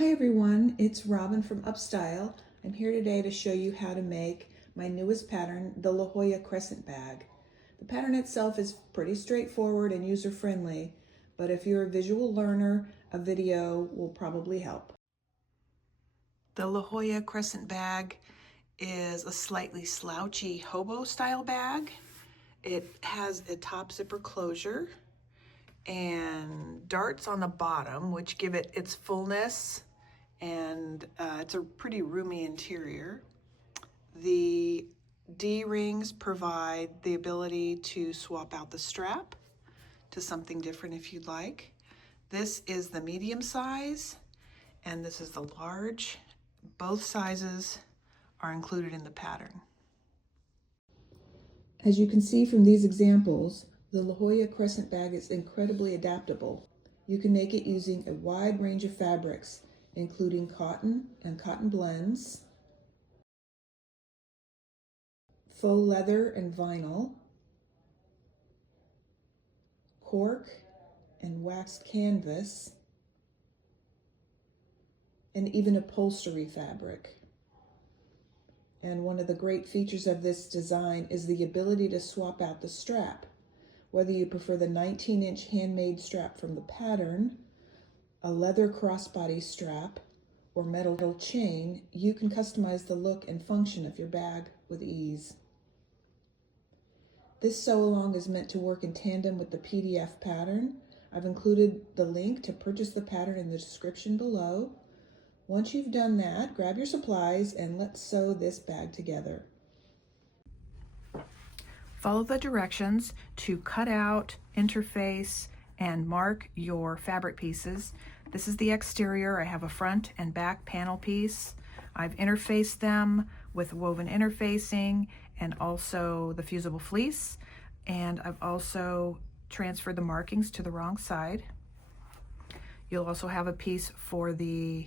Hi everyone, it's Robin from Upstyle. I'm here today to show you how to make my newest pattern, the Jolla Crescent Bag. The pattern itself is pretty straightforward and user-friendly, but if you're a visual learner, a video will probably help. The Jolla Crescent Bag is a slightly slouchy hobo style bag. It has a top zipper closure and darts on the bottom, which give it its fullness, and it's a pretty roomy interior. The D-rings provide the ability to swap out the strap to something different if you'd like. This is the medium size, and this is the large. Both sizes are included in the pattern. As you can see from these examples, the Jolla Crescent Bag is incredibly adaptable. You can make it using a wide range of fabrics, including cotton and cotton blends, faux leather and vinyl, cork and waxed canvas, and even upholstery fabric. And one of the great features of this design is the ability to swap out the strap. Whether you prefer the 19-inch handmade strap from the pattern, a leather crossbody strap, or metal chain, you can customize the look and function of your bag with ease. This sew-along is meant to work in tandem with the PDF pattern. I've included the link to purchase the pattern in the description below. Once you've done that, grab your supplies and let's sew this bag together. Follow the directions to cut out, interface, and mark your fabric pieces. This is the exterior. I have a front and back panel piece. I've interfaced them with woven interfacing and also the fusible fleece. And I've also transferred the markings to the wrong side. You'll also have a piece for the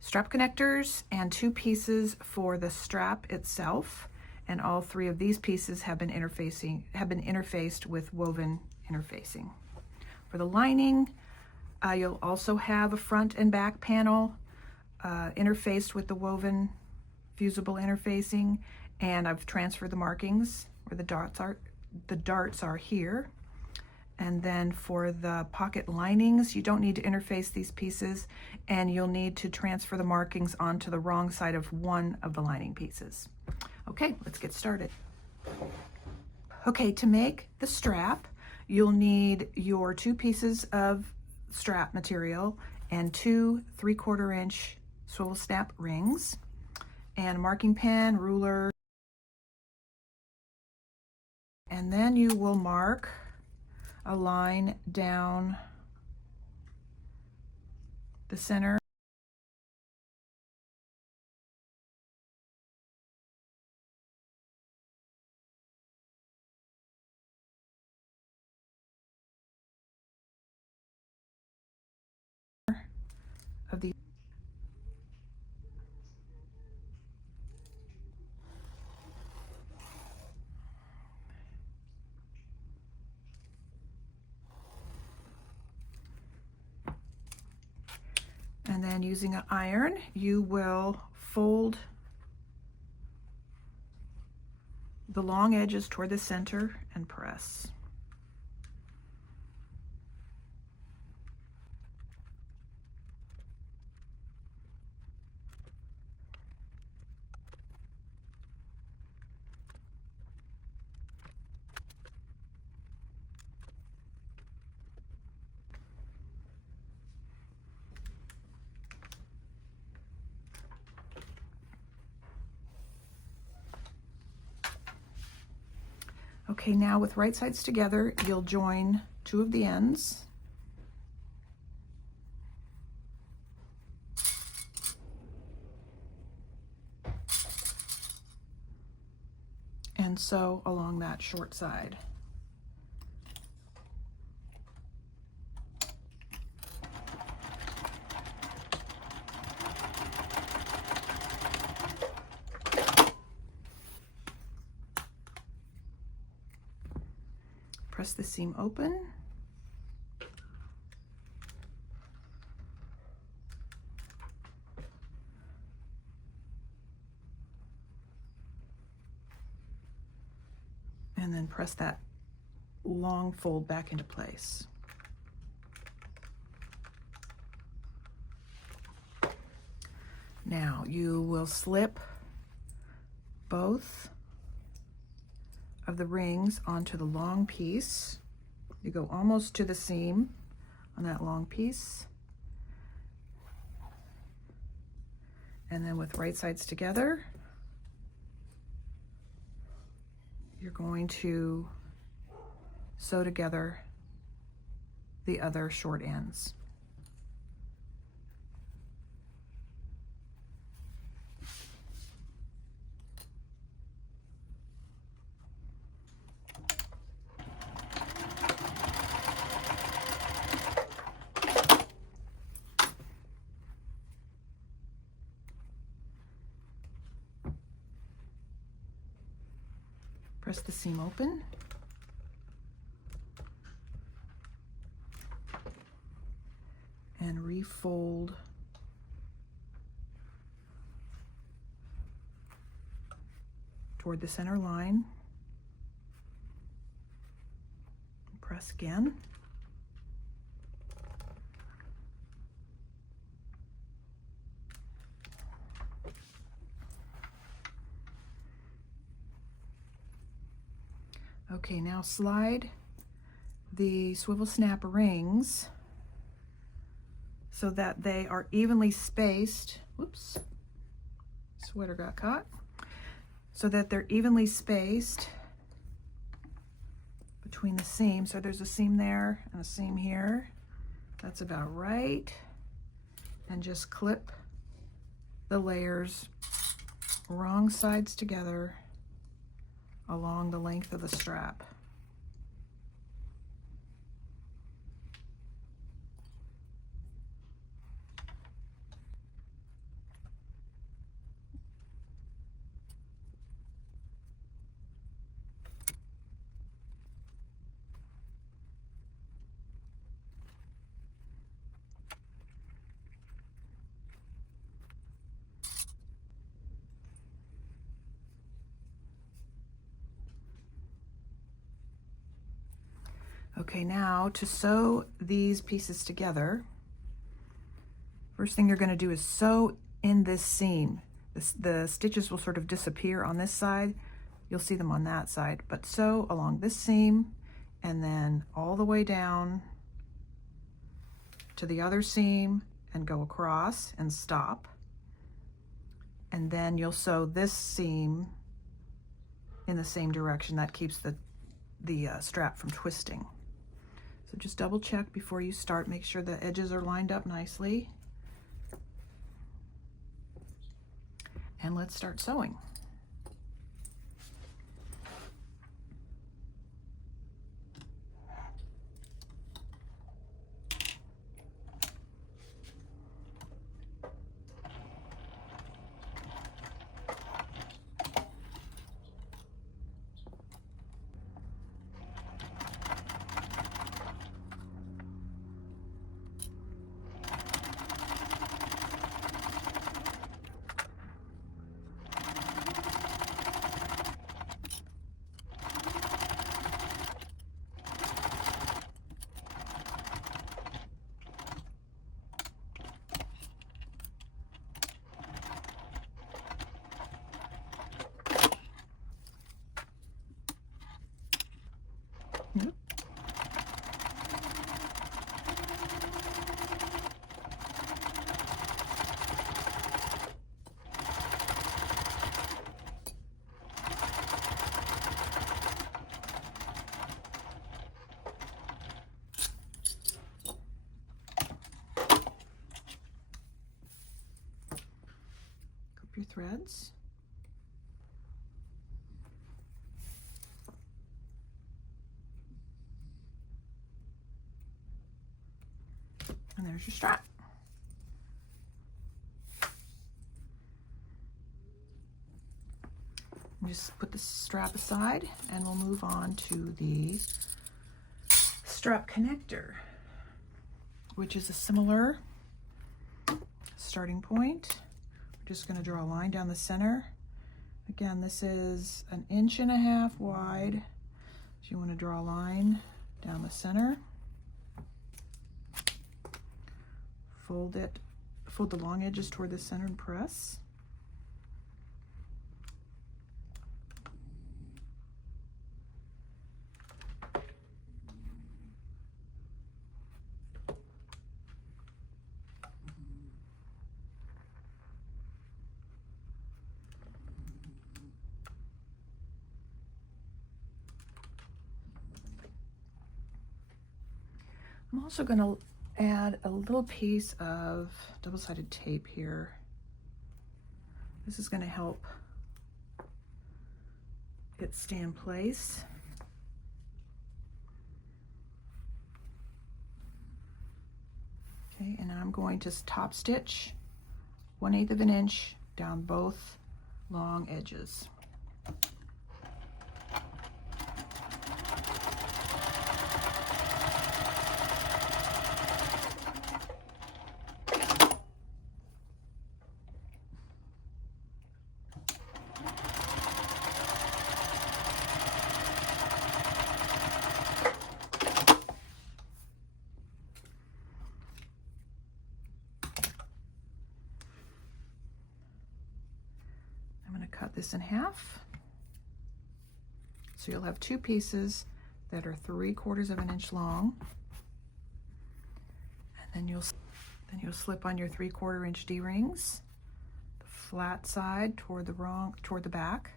strap connectors and two pieces for the strap itself. And all three of these pieces have been interfaced with woven interfacing. For the lining, you'll also have a front and back panel interfaced with the woven fusible interfacing, and I've transferred the markings where the darts are here. And then for the pocket linings, you don't need to interface these pieces, and you'll need to transfer the markings onto the wrong side of one of the lining pieces. Okay, let's get started. Okay, to make the strap, you'll need your two pieces of strap material and two 3/4 inch swivel snap rings and a marking pen, ruler, and then you will mark a line down the center of the and then using an iron, you will fold the long edges toward the center and press. Okay, now with right sides together, you'll join two of the ends. And sew along that short side. Press the seam open. and then press that long fold back into place. Now you will slip both of the rings onto the long piece. You go almost to the seam on that long piece. And then with right sides together, you're going to sew together the other short ends. Press the seam open. And refold toward the center line. Press again. Okay, now slide the swivel snap rings so that they are evenly spaced. Whoops, sweater got caught. So that they're evenly spaced between the seams. So there's a seam there and a seam here. That's about right. And just clip the layers wrong sides together along the length of the strap. Okay, now to sew these pieces together, first thing you're going to do is sew in this seam. The stitches will sort of disappear on this side. You'll see them on that side, but sew along this seam and then all the way down to the other seam and go across and stop. And then you'll sew this seam in the same direction. That keeps the strap from twisting. So just double check before you start. Make sure the edges are lined up nicely. And let's start sewing. Yep. Clip your threads. And there's your strap. Just put the strap aside and we'll move on to the strap connector, which is a similar starting point. We're just going to draw a line down the center. Again, this is 1.5 inches wide So you want to draw a line down the center, fold the long edges toward the center and press. I'm also going to add a little piece of double-sided tape here. This is going to help it stay in place. Okay, and I'm going to top stitch 1/8 of an inch down both long edges. Cut this in half, so you'll have two pieces that are 3/4 of an inch long, and then you'll slip on your 3/4 inch D-rings, the flat side toward the back,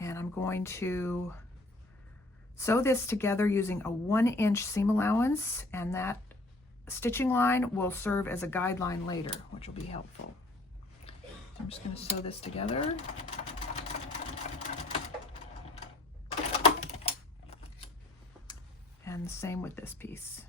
and I'm going to sew this together using a 1-inch seam allowance, and that stitching line will serve as a guideline later, which will be helpful. So I'm just going to sew this together. And same with this piece.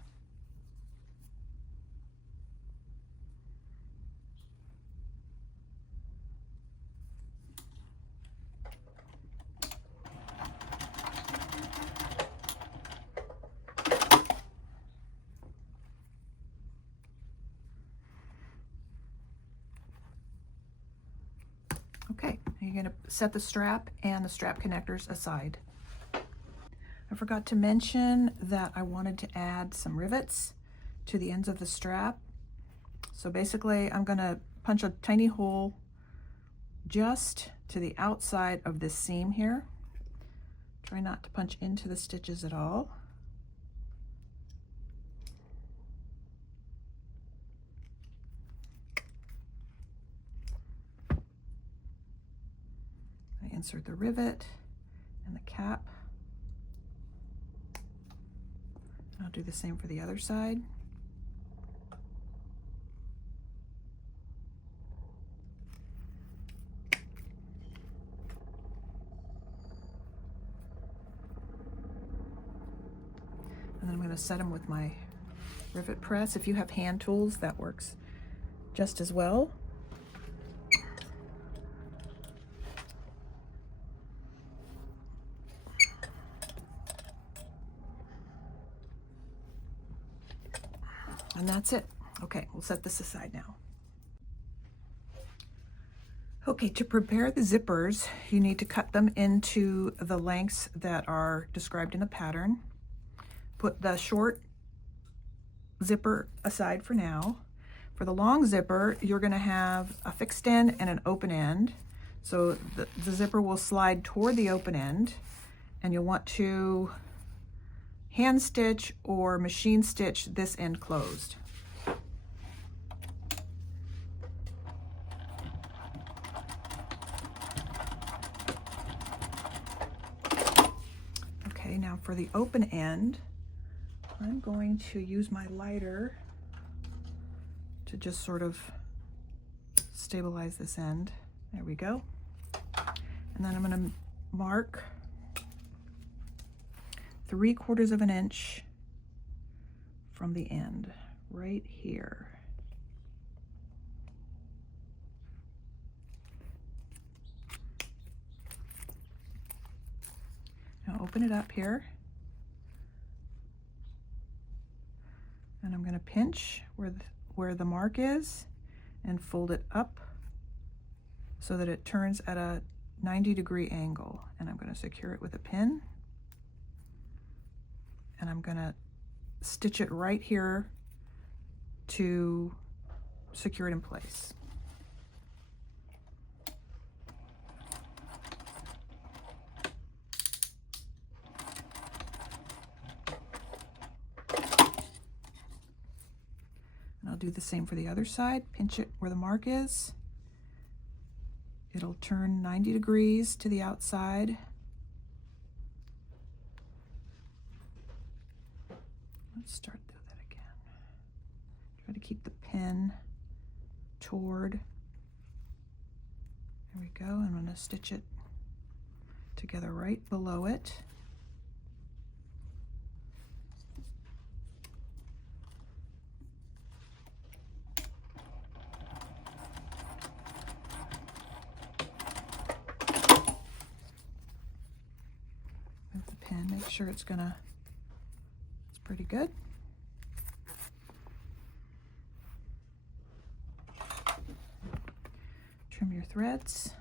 Okay, you're going to set the strap and the strap connectors aside. I forgot to mention that I wanted to add some rivets to the ends of the strap. So basically I'm going to punch a tiny hole just to the outside of this seam here. Try not to punch into the stitches at all. Insert the rivet and the cap. I'll do the same for the other side. And then I'm going to set them with my rivet press. If you have hand tools, that works just as well. And that's it. Okay, we'll set this aside now. Okay, to prepare the zippers, you need to cut them into the lengths that are described in the pattern. Put the short zipper aside for now. For the long zipper, you're going to have a fixed end and an open end. So the zipper will slide toward the open end, and you'll want to hand stitch or machine stitch this end closed. Okay, now for the open end, I'm going to use my lighter to just sort of stabilize this end. There we go. And then I'm going to mark 3/4 of an inch from the end, right here. Now open it up here, and I'm going to pinch where the mark is and fold it up so that it turns at a 90-degree angle. And I'm going to secure it with a pin. And I'm going to stitch it right here to secure it in place. And I'll do the same for the other side. Pinch it where the mark is. It'll turn 90 degrees to the outside. Let's start that again. Try to keep the pin toward. There we go. I'm going to stitch it together right below it. With the pin, make sure it's pretty good. Trim your threads.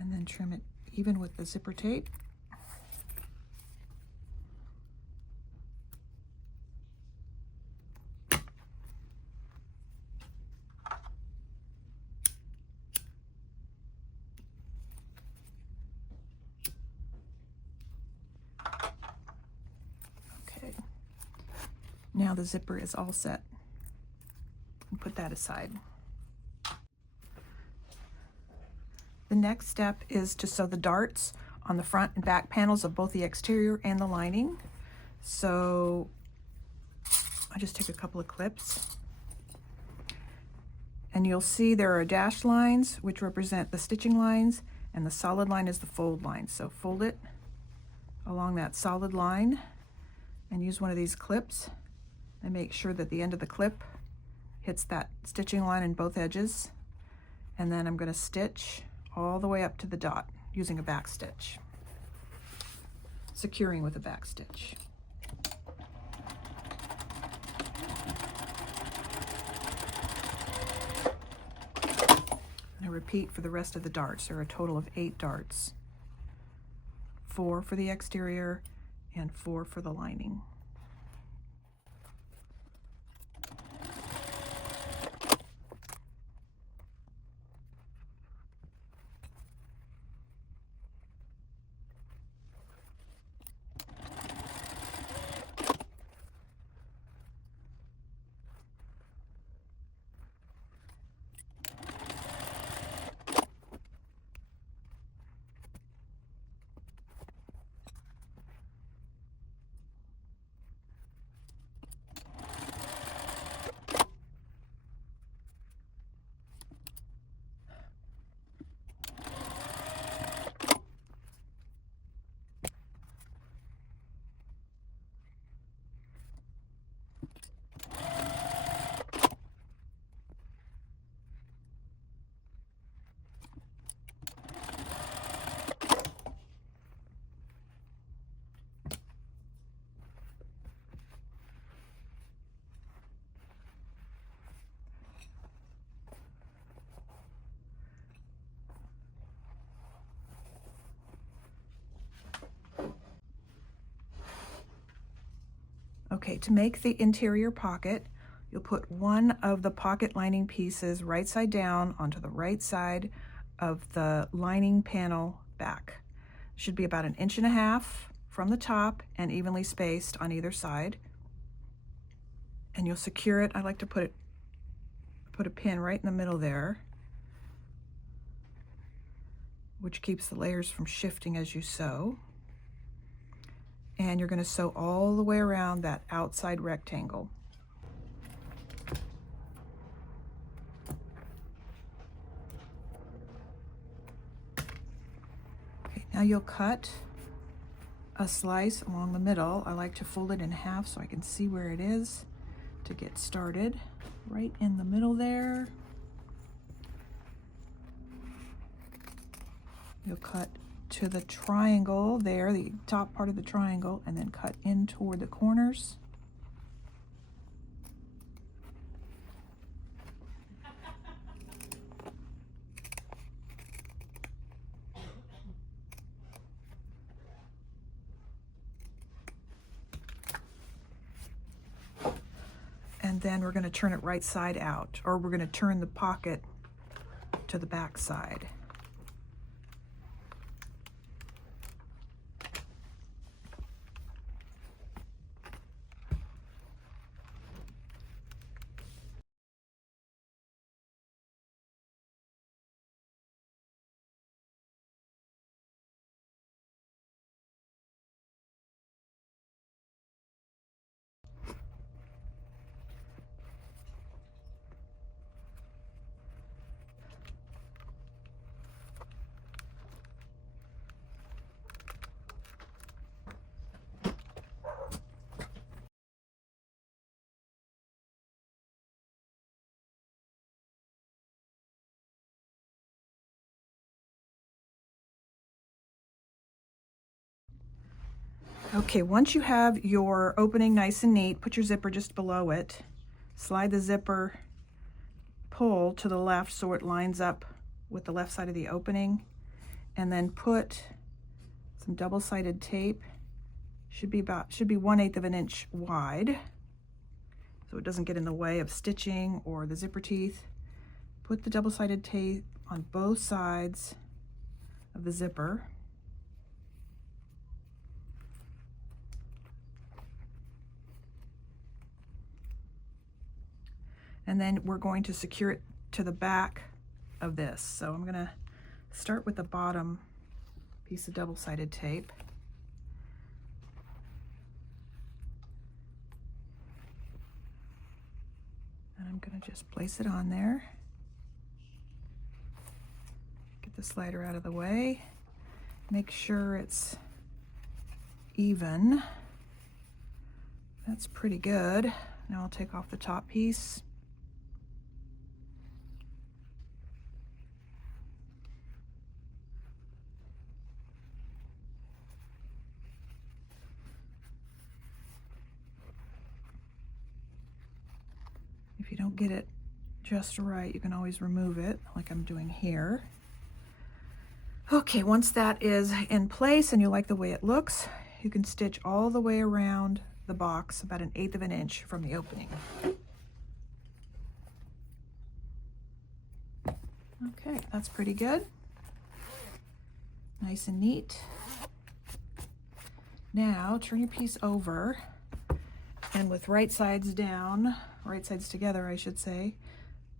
And then trim it even with the zipper tape. Now the zipper is all set. And put that aside. The next step is to sew the darts on the front and back panels of both the exterior and the lining. So I just take a couple of clips. And you'll see there are dashed lines which represent the stitching lines, and the solid line is the fold line. So fold it along that solid line and use one of these clips. And make sure that the end of the clip hits that stitching line in both edges. And then I'm going to stitch all the way up to the dot using a back stitch, securing with a back stitch. And I repeat for the rest of the darts. There are a total of 8 darts. 4 for the exterior and 4 for the lining. Okay, to make the interior pocket, you'll put one of the pocket lining pieces right side down onto the right side of the lining panel back. Should be about 1.5 inches from the top and evenly spaced on either side. And you'll secure it. I like to put a pin right in the middle there, which keeps the layers from shifting as you sew. And you're going to sew all the way around that outside rectangle. Okay, now you'll cut a slice along the middle. I like to fold it in half so I can see where it is to get started. Right in the middle there. You'll cut to the triangle there, the top part of the triangle, and then cut in toward the corners. And then we're going to turn it right side out, or we're going to turn the pocket to the back side. Okay, once you have your opening nice and neat, put your zipper just below it. Slide the zipper pull to the left so it lines up with the left side of the opening, and then put some double-sided tape. Should be 1/8 of an inch wide, so it doesn't get in the way of stitching or the zipper teeth. Put the double-sided tape on both sides of the zipper. And then we're going to secure it to the back of this. So I'm going to start with the bottom piece of double-sided tape. And I'm going to just place it on there. Get the slider out of the way. Make sure it's even. That's pretty good. Now I'll take off the top piece. If you don't get it just right, you can always remove it, like I'm doing here. Okay, once that is in place and you like the way it looks, you can stitch all the way around the box, about 1/8 of an inch from the opening. Okay, that's pretty good. Nice and neat. Now turn your piece over, and with right sides down, right sides together I should say,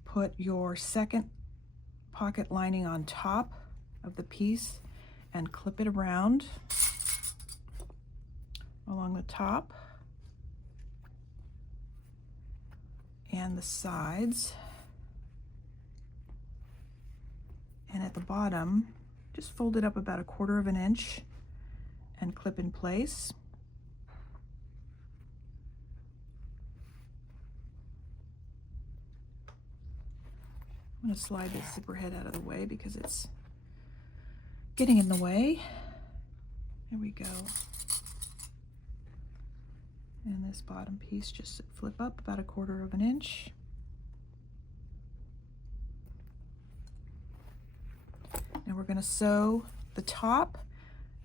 put your second pocket lining on top of the piece and clip it around along the top and the sides. And at the bottom, just fold it up about 1/4 of an inch and clip in place. I'm going to slide this zipper head out of the way because it's getting in the way. There we go. And this bottom piece just flip up about 1/4 of an inch. Now we're going to sew the top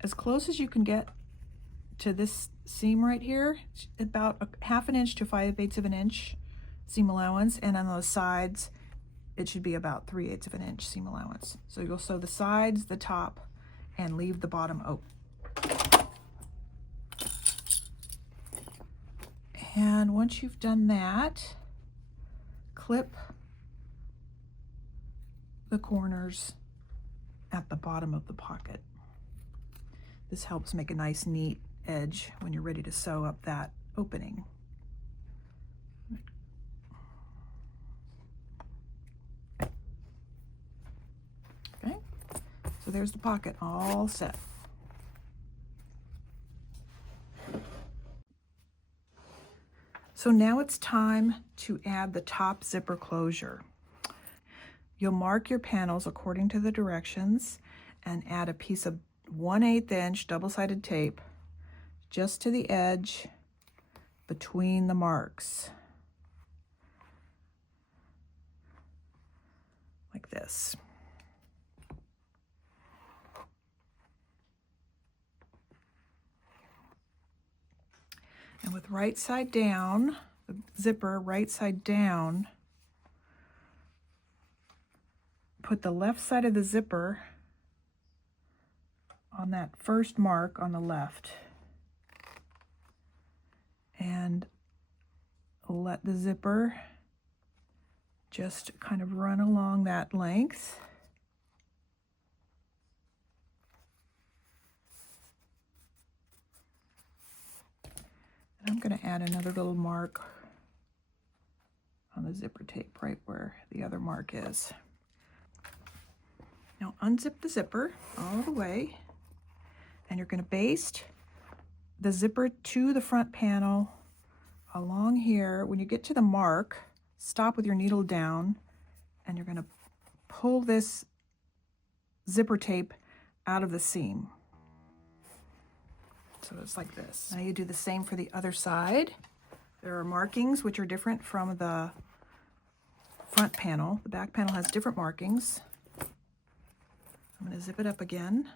as close as you can get to this seam right here, about 1/2 inch to 5/8 of an inch seam allowance, and on those sides it should be about 3/8 of an inch seam allowance. So you'll sew the sides, the top, and leave the bottom open. And once you've done that, clip the corners at the bottom of the pocket. This helps make a nice neat edge when you're ready to sew up that opening. Okay, so there's the pocket all set. So now it's time to add the top zipper closure. You'll mark your panels according to the directions and add a piece of 1/8 inch double-sided tape just to the edge between the marks, like this. And with right side down, the zipper right side down, put the left side of the zipper on that first mark on the left, and let the zipper just kind of run along that length. And I'm going to add another little mark on the zipper tape right where the other mark is. Now unzip the zipper all the way, and you're going to baste the zipper to the front panel along here. When you get to the mark, stop with your needle down, and you're going to pull this zipper tape out of the seam. So it's like this. Now you do the same for the other side. There are markings which are different from the front panel. The back panel has different markings. I'm going to zip it up again.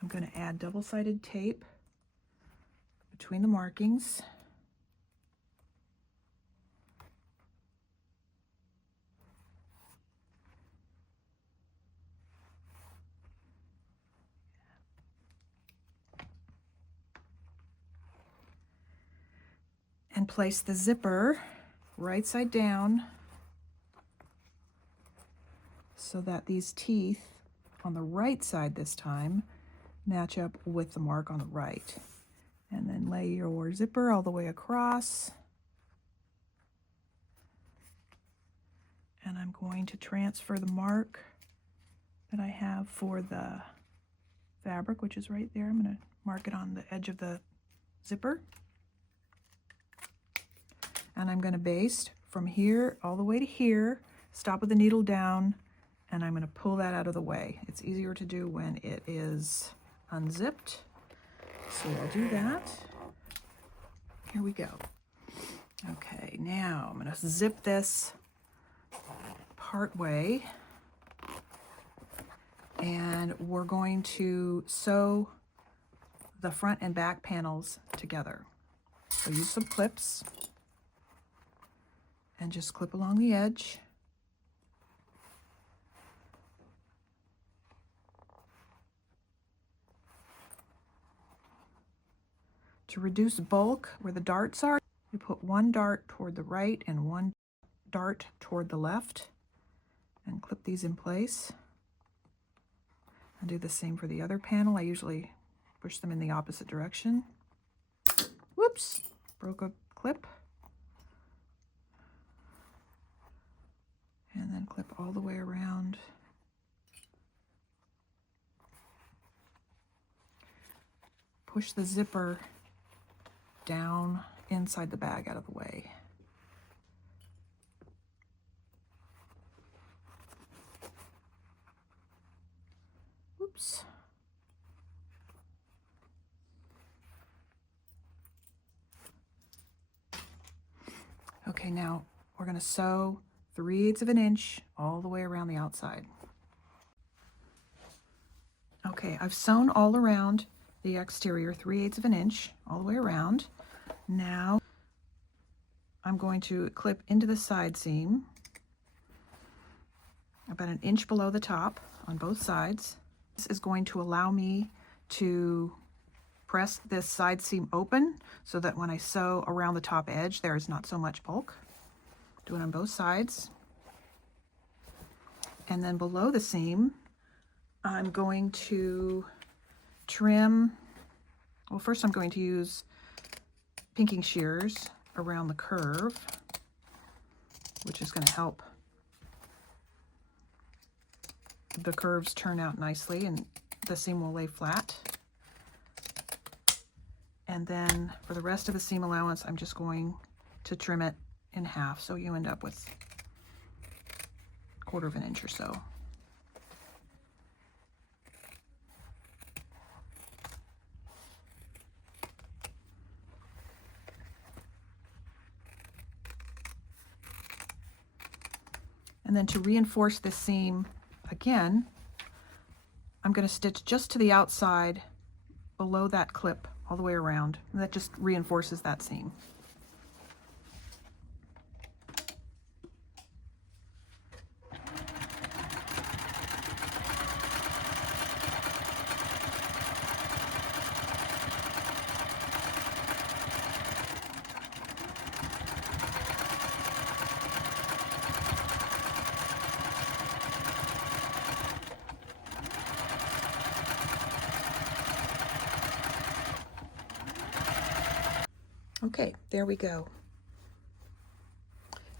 I'm going to add double-sided tape between the markings. And place the zipper right side down so that these teeth on the right side this time match up with the mark on the right. And then lay your zipper all the way across. And I'm going to transfer the mark that I have for the fabric, which is right there. I'm going to mark it on the edge of the zipper. And I'm going to baste from here all the way to here, stop with the needle down, and I'm going to pull that out of the way. It's easier to do when it is unzipped. So I'll do that. Here we go. Okay, now I'm going to zip this part way, and we're going to sew the front and back panels together. So use some clips and just clip along the edge. To reduce bulk where the darts are, you put one dart toward the right and one dart toward the left, and clip these in place. And do the same for the other panel. I usually push them in the opposite direction. Whoops, broke a clip. And then clip all the way around. Push the zipper down inside the bag out of the way. Oops. Okay, now we're going to sew 3/8 of an inch all the way around the outside. Okay, I've sewn all around the exterior 3/8 of an inch all the way around. Now I'm going to clip into the side seam about 1 inch below the top on both sides. This is going to allow me to press this side seam open so that when I sew around the top edge, there is not so much bulk. Do it on both sides. And then below the seam, I'm going to trim. Well, first I'm going to use pinking shears around the curve, which is going to help the curves turn out nicely and the seam will lay flat. And then for the rest of the seam allowance, I'm just going to trim it in half, so you end up with 1/4 of an inch or so. And then to reinforce this seam again, I'm going to stitch just to the outside below that clip all the way around. And that just reinforces that seam. Okay, there we go.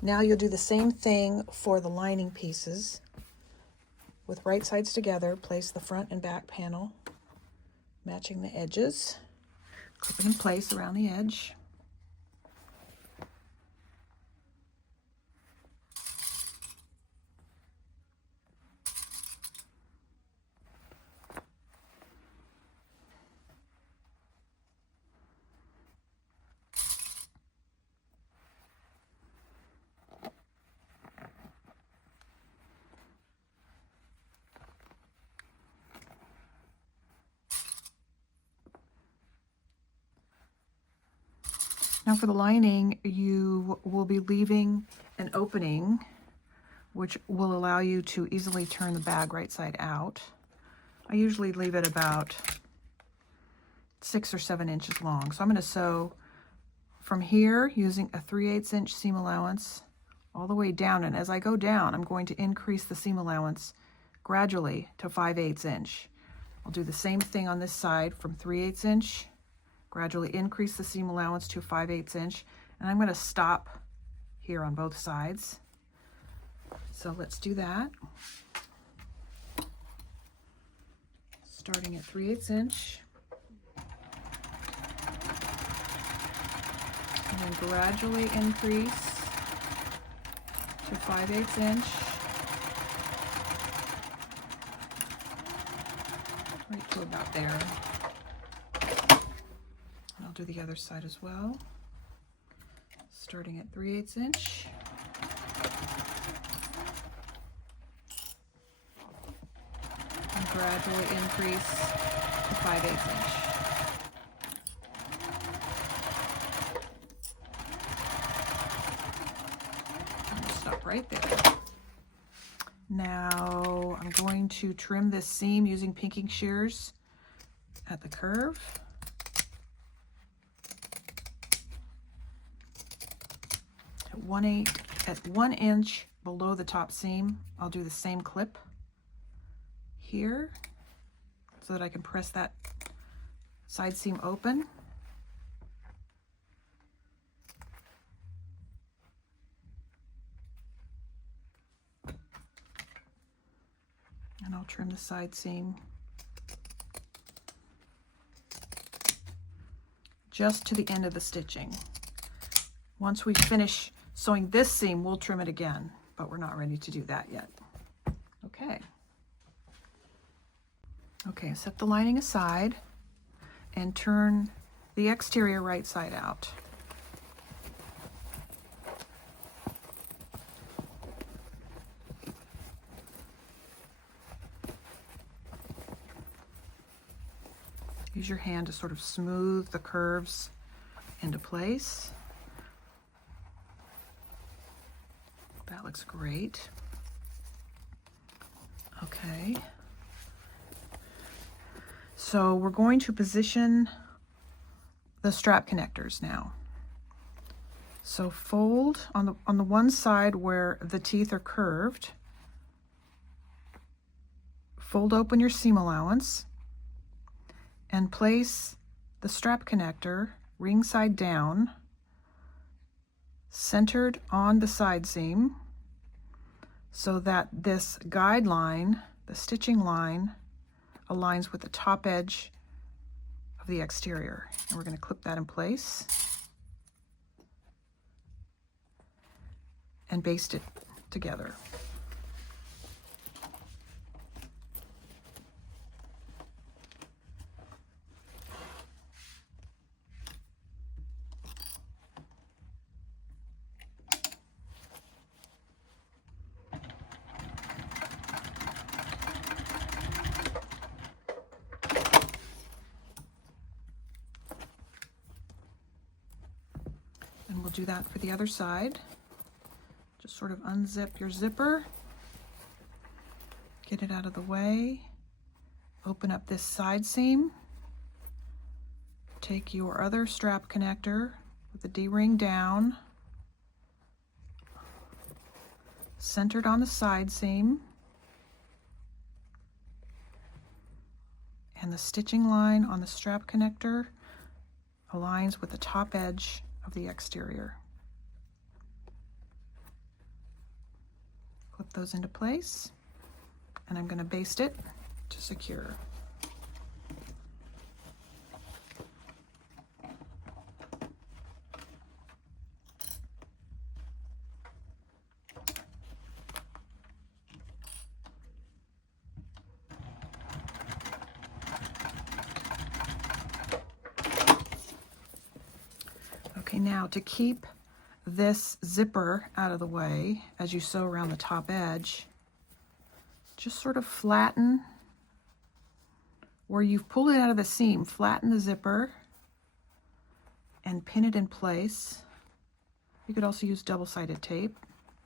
Now you'll do the same thing for the lining pieces. With right sides together, place the front and back panel, matching the edges. Clip it in place around the edge. Now for the lining, you will be leaving an opening, which will allow you to easily turn the bag right side out. I usually leave it about 6 or 7 inches long. So I'm going to sew from here using a 3/8 inch seam allowance all the way down. And as I go down, I'm going to increase the seam allowance gradually to 5/8 inch. I'll do the same thing on this side from 3/8 inch. Gradually increase the seam allowance to 5/8 inch, and I'm going to stop here on both sides. So let's do that. Starting at 3/8 inch, and then gradually increase to 5/8 inch, right to about there. I'll do the other side as well, starting at 3/8 inch. And gradually increase to 5/8 inch. And we'll stop right there. Now I'm going to trim this seam using pinking shears at the curve. At 1 inch below the top seam, I'll do the same clip here so that I can press that side seam open. And I'll trim the side seam just to the end of the stitching. Once we finish sewing this seam, we'll trim it again, but we're not ready to do that yet. Okay. Okay, set the lining aside and turn the exterior right side out. Use your hand to sort of smooth the curves into place. That looks great. Okay. So we're going to position the strap connectors now. So fold on the one side where the teeth are curved. Fold open your seam allowance and place the strap connector ring side down, centered on the side seam, so that this guideline, the stitching line, aligns with the top edge of the exterior. And we're going to clip that in place and baste it together. do that for the other side. Just sort of unzip your zipper, get it out of the way, open up this side seam, take your other strap connector with the D-ring down, centered on the side seam, and the stitching line on the strap connector aligns with the top edge of the exterior. Clip those into place, and I'm going to baste it to secure. Okay, now to keep this zipper out of the way as you sew around the top edge, just sort of flatten where you've pulled it out of the seam, flatten the zipper and pin it in place. You could also use double-sided tape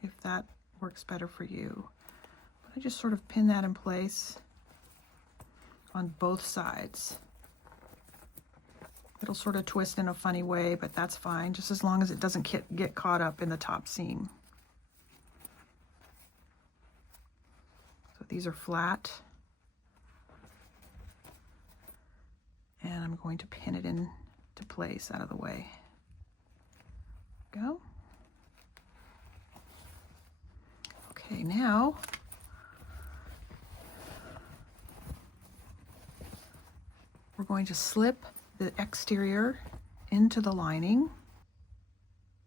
if that works better for you. But I just sort of pin that in place on both sides. It'll sort of twist in a funny way, but that's fine, just as long as it doesn't get caught up in the top seam. So these are flat. And I'm going to pin it into place out of the way. Go. Okay, now we're going to slip the exterior into the lining.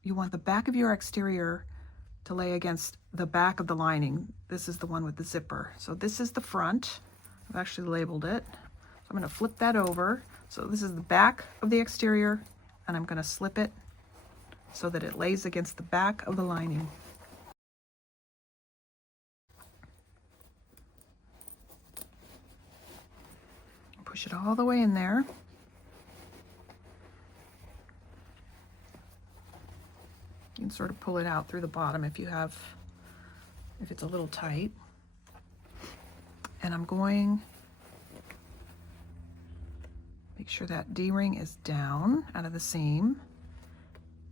You want the back of your exterior to lay against the back of the lining. This is the one with the zipper. So this is the front. I've actually labeled it. So I'm going to flip that over. So this is the back of the exterior, and I'm going to slip it so that it lays against the back of the lining. Push it all the way in there. You can sort of pull it out through the bottom if it's a little tight. And I'm going, make sure that D-ring is down out of the seam.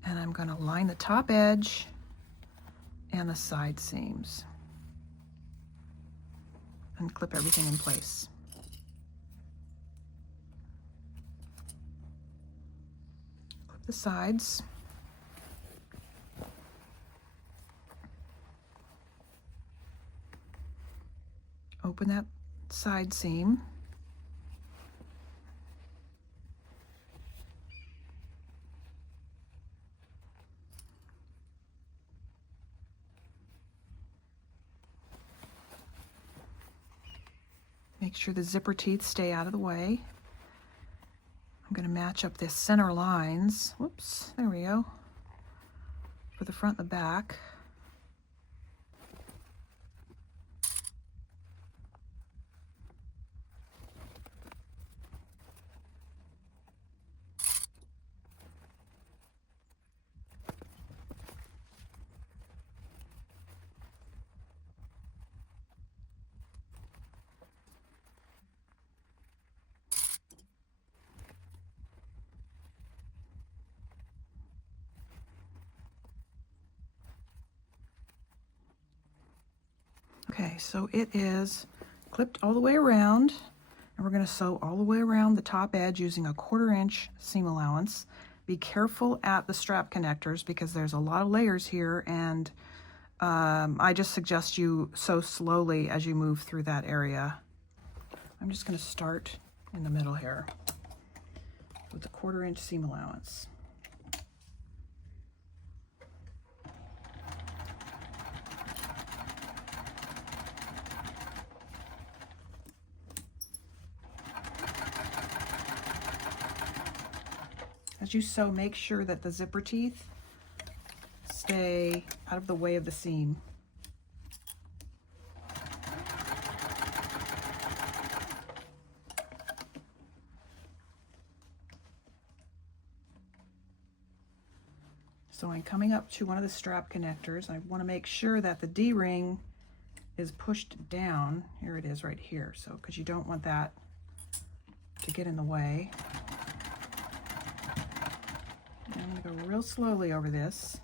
And I'm going to line the top edge and the side seams. And clip everything in place. Clip the sides. Open that side seam. Make sure the zipper teeth stay out of the way. I'm going to match up this center lines. Whoops, there we go. For the front and the back. Okay, so it is clipped all the way around, and we're going to sew all the way around the top edge using a 1/4 inch seam allowance. Be careful at the strap connectors because there's a lot of layers here, and I just suggest you sew slowly as you move through that area. I'm just going to start in the middle here with the 1/4 inch seam allowance. As you sew, make sure that the zipper teeth stay out of the way of the seam. So I'm coming up to one of the strap connectors. I want to make sure that the D-ring is pushed down. Here it is right here. So, because you don't want that to get in the way. And I'm going to go real slowly over this.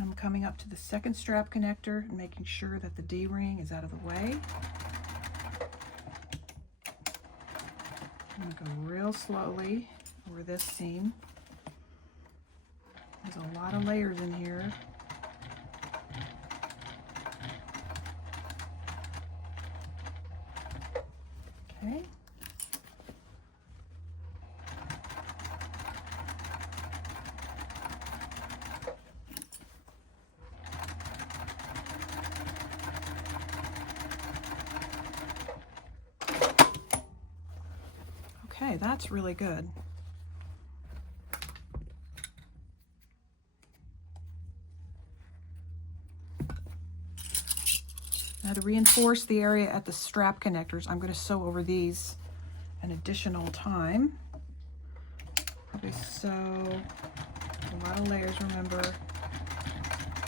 I'm coming up to the second strap connector and making sure that the D-ring is out of the way. I'm going to go real slowly over this seam. There's a lot of layers in here. Okay. Okay, that's really good. Now to reinforce the area at the strap connectors, I'm going to sew over these an additional time. Probably sew a lot of layers, remember.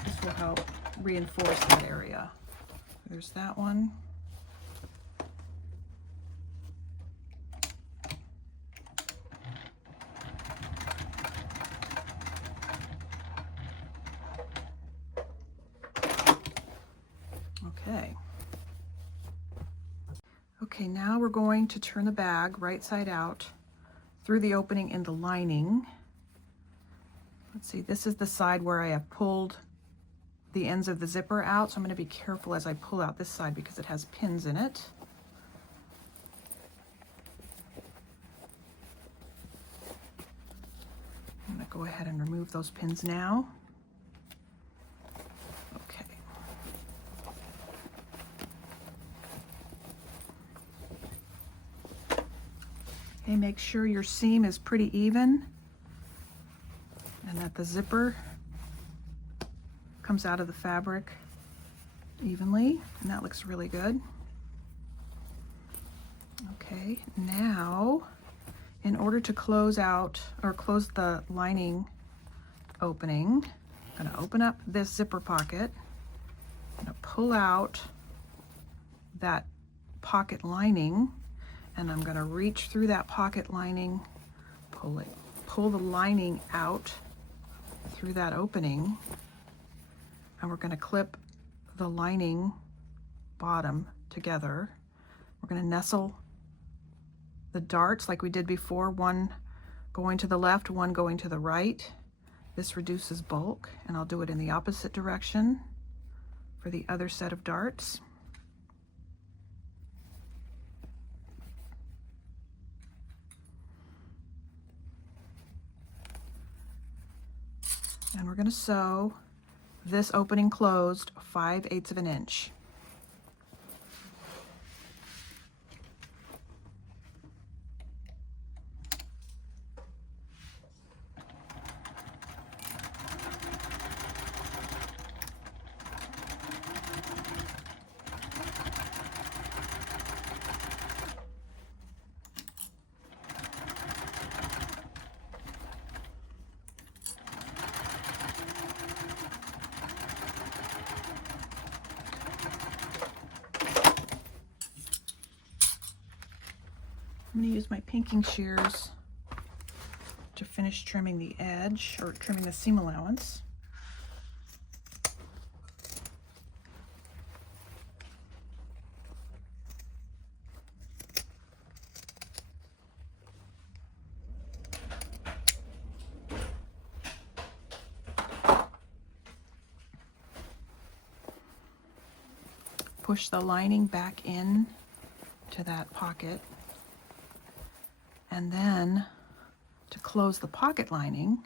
This will help reinforce that area. There's that one. Okay, now we're going to turn the bag right side out through the opening in the lining. Let's see, this is the side where I have pulled the ends of the zipper out, so I'm going to be careful as I pull out this side because it has pins in it. I'm going to go ahead and remove those pins now. Okay, make sure your seam is pretty even and that the zipper comes out of the fabric evenly, and that looks really good. Okay, now in order to close out or close the lining opening, I'm going to open up this zipper pocket. I'm going to pull out that pocket lining, and I'm going to reach through that pocket lining, pull the lining out through that opening, and we're going to clip the lining bottom together. We're going to nestle the darts like we did before, one going to the left, one going to the right. This reduces bulk, and I'll do it in the opposite direction for the other set of darts. And we're going to sew this opening closed 5/8 of an inch. I'm going to use my pinking shears to finish trimming the edge, or trimming the seam allowance. push the lining back in to that pocket. And then to close the pocket lining,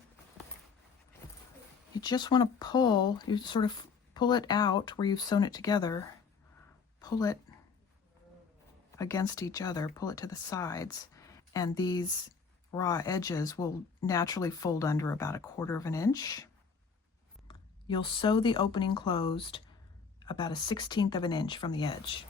you just want to pull, you sort of pull it out where you've sewn it together, pull it against each other, pull it to the sides, and these raw edges will naturally fold under about 1/4 of an inch. You'll sew the opening closed about 1/16 of an inch from the edge.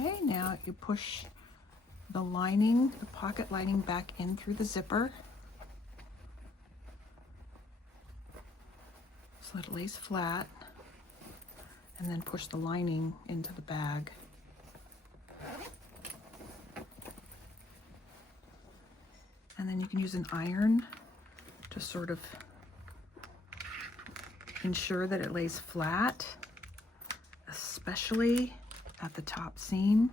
Okay, now you push the lining, the pocket lining back in through the zipper so that it lays flat, and then push the lining into the bag. And then you can use an iron to sort of ensure that it lays flat, especially at the top seam.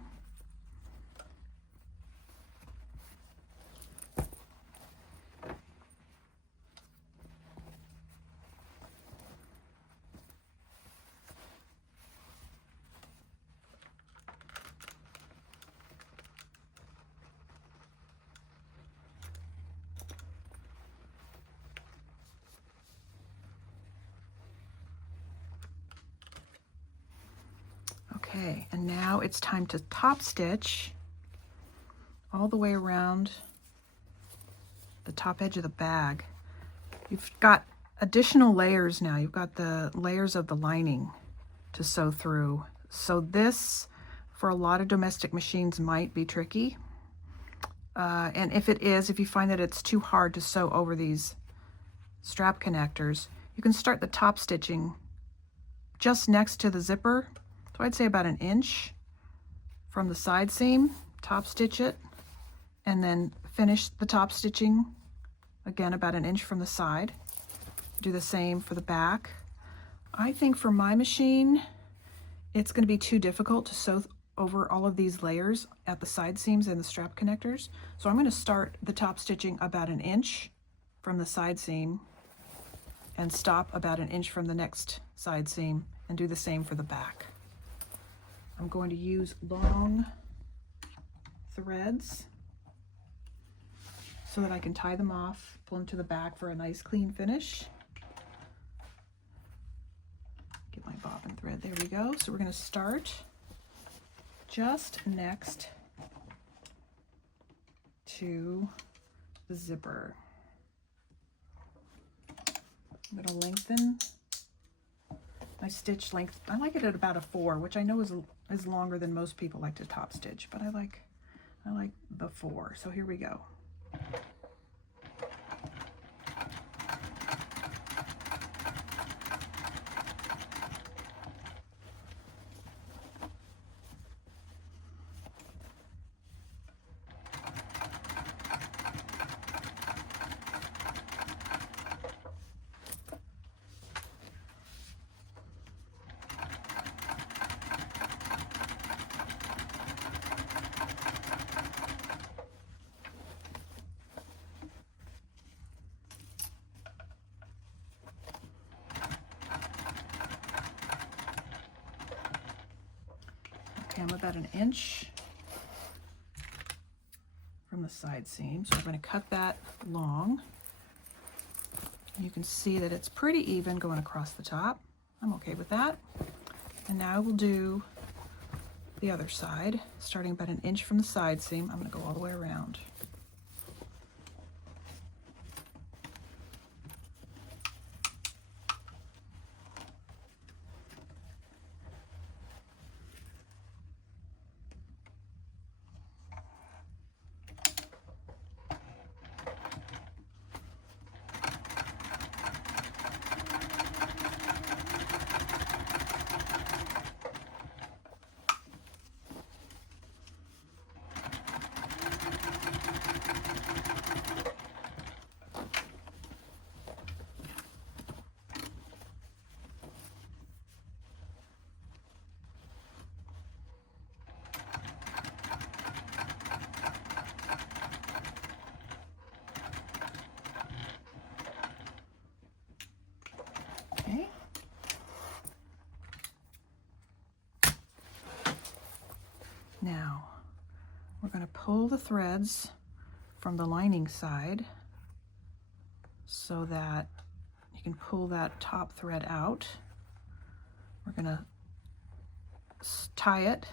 Okay, and now it's time to top stitch all the way around the top edge of the bag. You've got additional layers now. You've got the layers of the lining to sew through. So this, for a lot of domestic machines, might be tricky. And if it is, if you find that it's too hard to sew over these strap connectors, you can start the top stitching just next to the zipper. So I'd say about 1 inch from the side seam, top stitch it, and then finish the top stitching again about 1 inch from the side. Do the same for the back. I think for my machine, it's going to be too difficult to sew over all of these layers at the side seams and the strap connectors. So I'm going to start the top stitching about 1 inch from the side seam and stop about 1 inch from the next side seam, and do the same for the back. I'm going to use long threads so that I can tie them off, pull them to the back for a nice clean finish. Get my bobbin thread, there we go. So we're going to start just next to the zipper. I'm going to lengthen my stitch length. I like it at about a 4, which I know is longer than most people like to top stitch, but I like the 4. So here we go. Okay, I'm about 1 inch from the side seam, so I'm going to cut that long. You can see that it's pretty even going across the top. I'm okay with that. And now we'll do the other side, starting about 1 inch from the side seam. I'm going to go all the way around. Now, we're going to pull the threads from the lining side so that you can pull that top thread out. We're going to tie it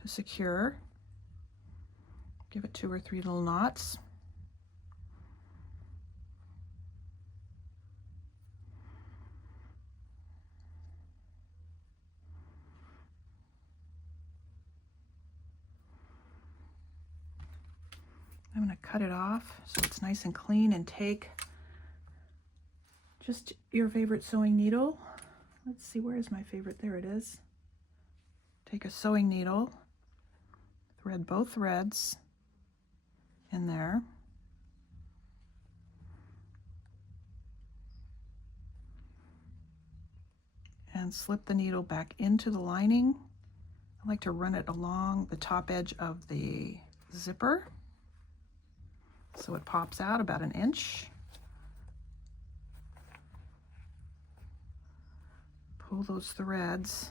to secure. Give it 2 or 3 little knots. I'm going to cut it off so it's nice and clean, and take just your favorite sewing needle. Let's see, where is my favorite? There it is. Take a sewing needle, thread both threads in there. And slip the needle back into the lining. I like to run it along the top edge of the zipper so it pops out about 1 inch. Pull those threads,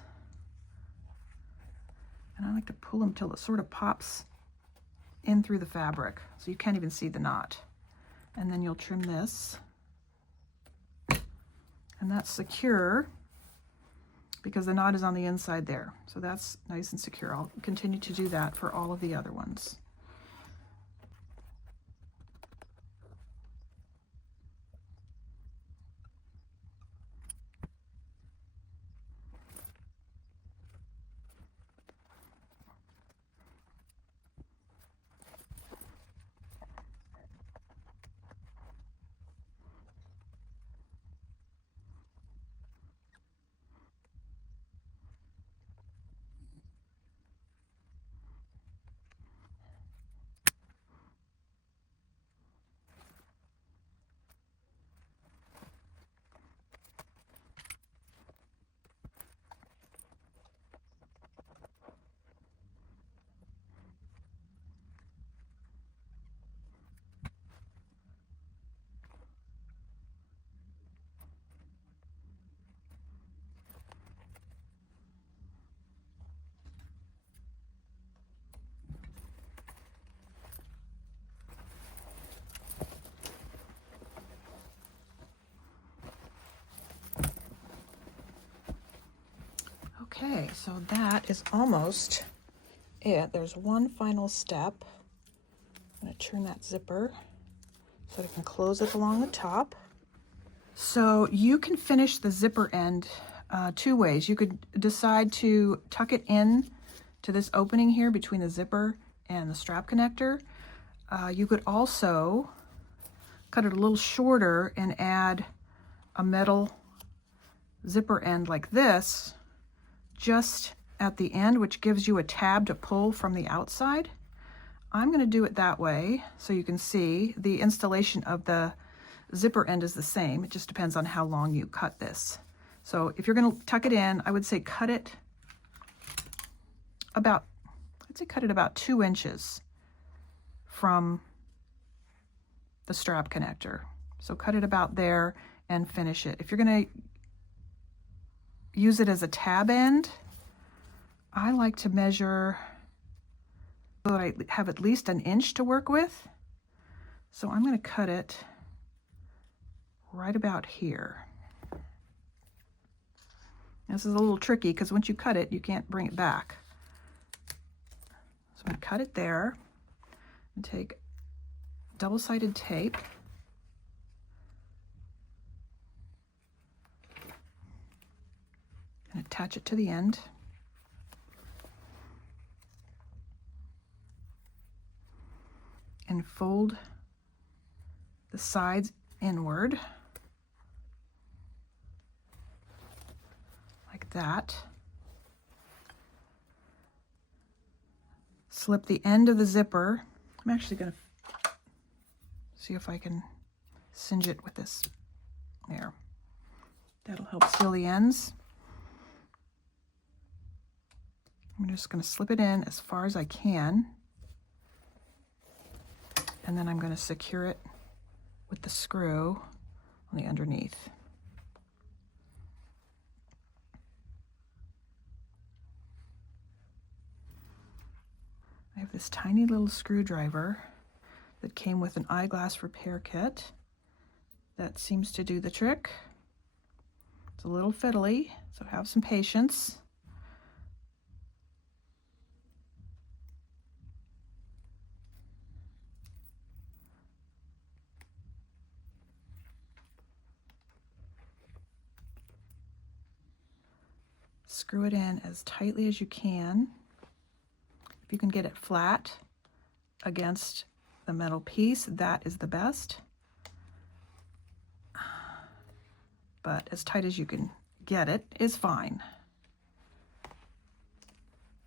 and I like to pull them till it sort of pops in through the fabric so you can't even see the knot. And then you'll trim this, and that's secure because the knot is on the inside there. So that's nice and secure. I'll continue to do that for all of the other ones. Okay, so that is almost it. There's one final step. I'm going to turn that zipper so I can close it along the top. So you can finish the zipper end 2 ways. You could decide to tuck it in to this opening here between the zipper and the strap connector. You could also cut it a little shorter and add a metal zipper end like this just at the end, which gives you a tab to pull from the outside. I'm going to do it that way so you can see the installation of the zipper end is the same. It just depends on how long you cut this. So if you're going to tuck it in, I would say cut it about, cut it about 2 inches from the strap connector. So cut it about there and finish it. If you're going to use it as a tab end, I like to measure so that I have at least 1 inch to work with. So I'm going to cut it right about here. This is a little tricky because once you cut it, you can't bring it back. So I'm going to cut it there and take double-sided tape and attach it to the end. And fold the sides inward like that. Slip the end of the zipper. I'm actually going to see if I can singe it with this. There. That'll help seal the ends. I'm just going to slip it in as far as I can, and then I'm going to secure it with the screw on the underneath. I have this tiny little screwdriver that came with an eyeglass repair kit. That seems to do the trick. It's a little fiddly, so have some patience. Screw it in as tightly as you can. If you can get it flat against the metal piece, that is the best. But as tight as you can get it is fine.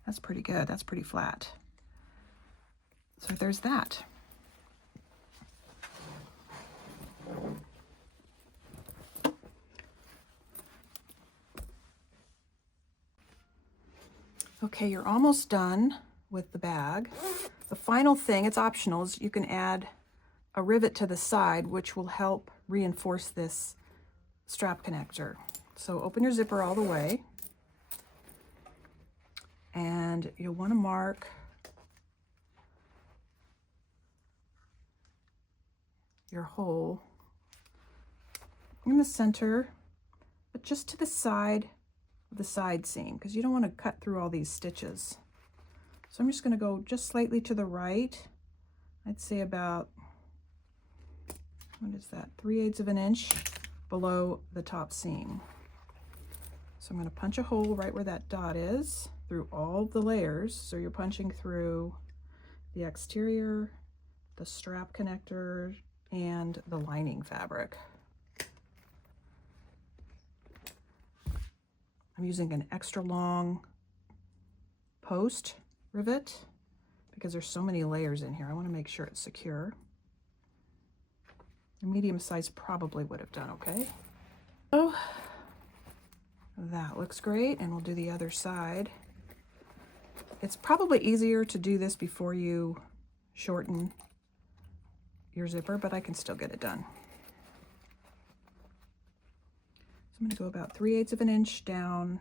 That's pretty good. That's pretty flat. So there's that. Okay, you're almost done with the bag. The final thing, it's optional, is you can add a rivet to the side, which will help reinforce this strap connector. So open your zipper all the way, and you'll want to mark your hole in the center, but just to the side of the side seam, because you don't want to cut through all these stitches. So I'm just going to go just slightly to the right. I'd say about, what is that, 3/8 of an inch below the top seam. So I'm going to punch a hole right where that dot is through all the layers. So you're punching through the exterior, the strap connector, and the lining fabric. I'm using an extra long post rivet because there's so many layers in here. I want to make sure it's secure. A medium size probably would have done okay. Oh, that looks great, and we'll do the other side. It's probably easier to do this before you shorten your zipper, but I can still get it done. So I'm going to go about 3/8 of an inch down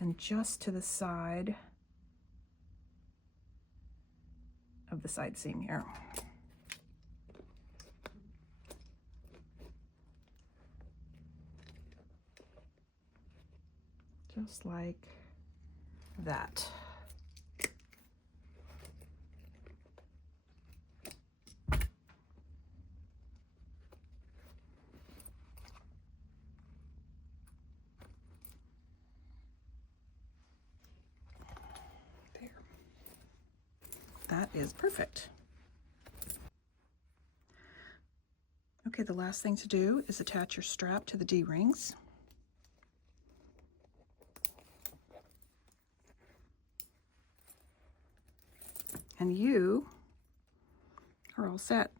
and just to the side of the side seam here. Just like that. There. That is perfect. Okay, the last thing to do is attach your strap to the D-rings. And you are all set.